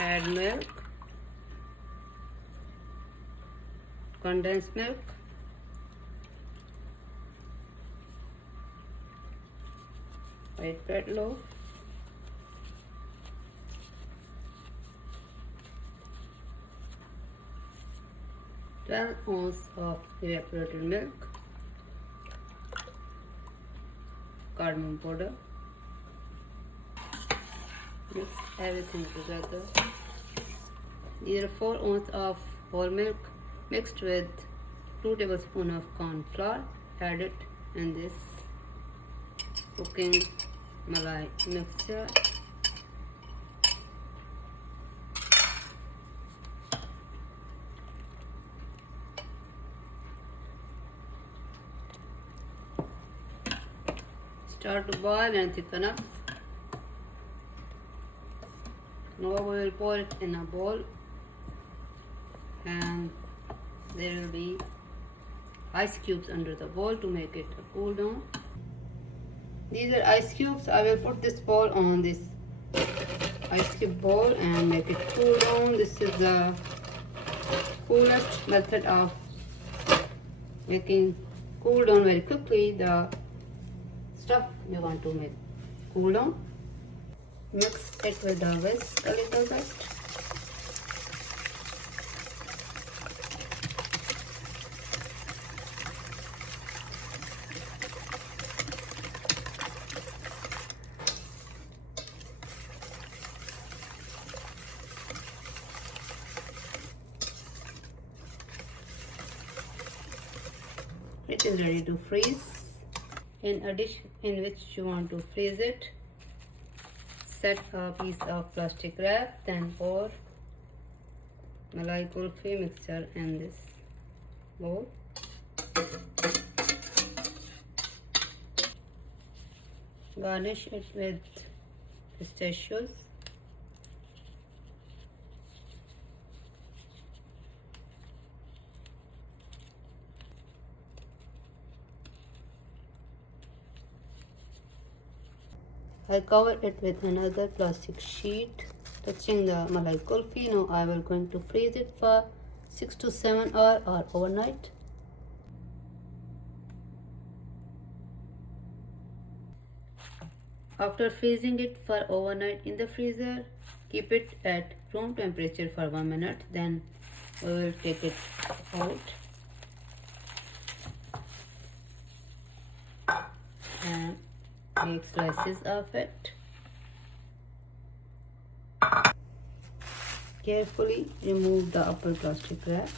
Add milk, condensed milk, white bread loaf, (12 ounces of evaporated milk, cardamom powder). Mix everything together. These are 4 ounces of whole milk mixed with 2 tablespoons of corn flour. Add it in this cooking malai mixture. Start to boil and thicken up. Now we will pour it in a bowl, and there will be ice cubes under the bowl to make it cool down. These are ice cubes. I will put this ball on this ice cube bowl and make it cool down. This is the coolest method of making cool down very quickly the stuff you want to make cool down. Mix it with the whisk a little bit. It is ready to freeze. In a dish in which you want to freeze it, set a piece of plastic wrap, then pour malai kulfi mixture in this bowl. Garnish it with pistachios. I cover it with another plastic sheet touching the malai kulfi. Now I will going to freeze it for 6 to 7 hours or overnight. After freezing it for overnight in the freezer, keep it at room temperature for 1 minute. Then we will take it out and make slices of it. Carefully remove the upper plastic wrap.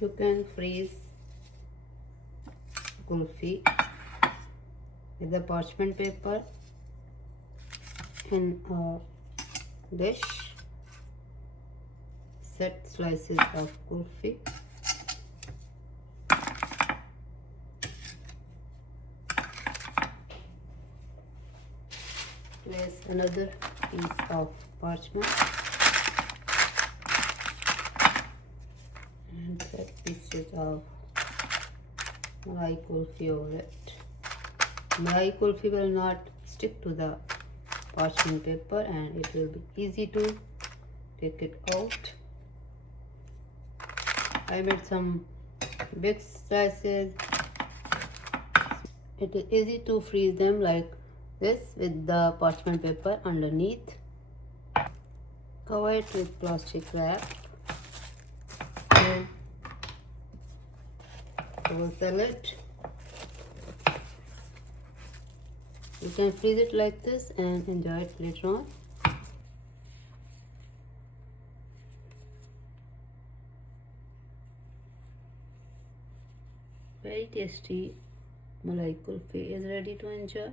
You can freeze kulfi with the parchment paper in a dish. Set slices of kulfi. Place another piece of parchment and set pieces of malai kulfi over it. Malai kulfi will not stick to the parchment paper and it will be easy to take it out. I made some big slices. It is easy to freeze them like this with the parchment paper underneath. Cover it with plastic wrap and seal it. You can freeze it like this and enjoy it later on. Very tasty Malai kulfi is ready to enjoy.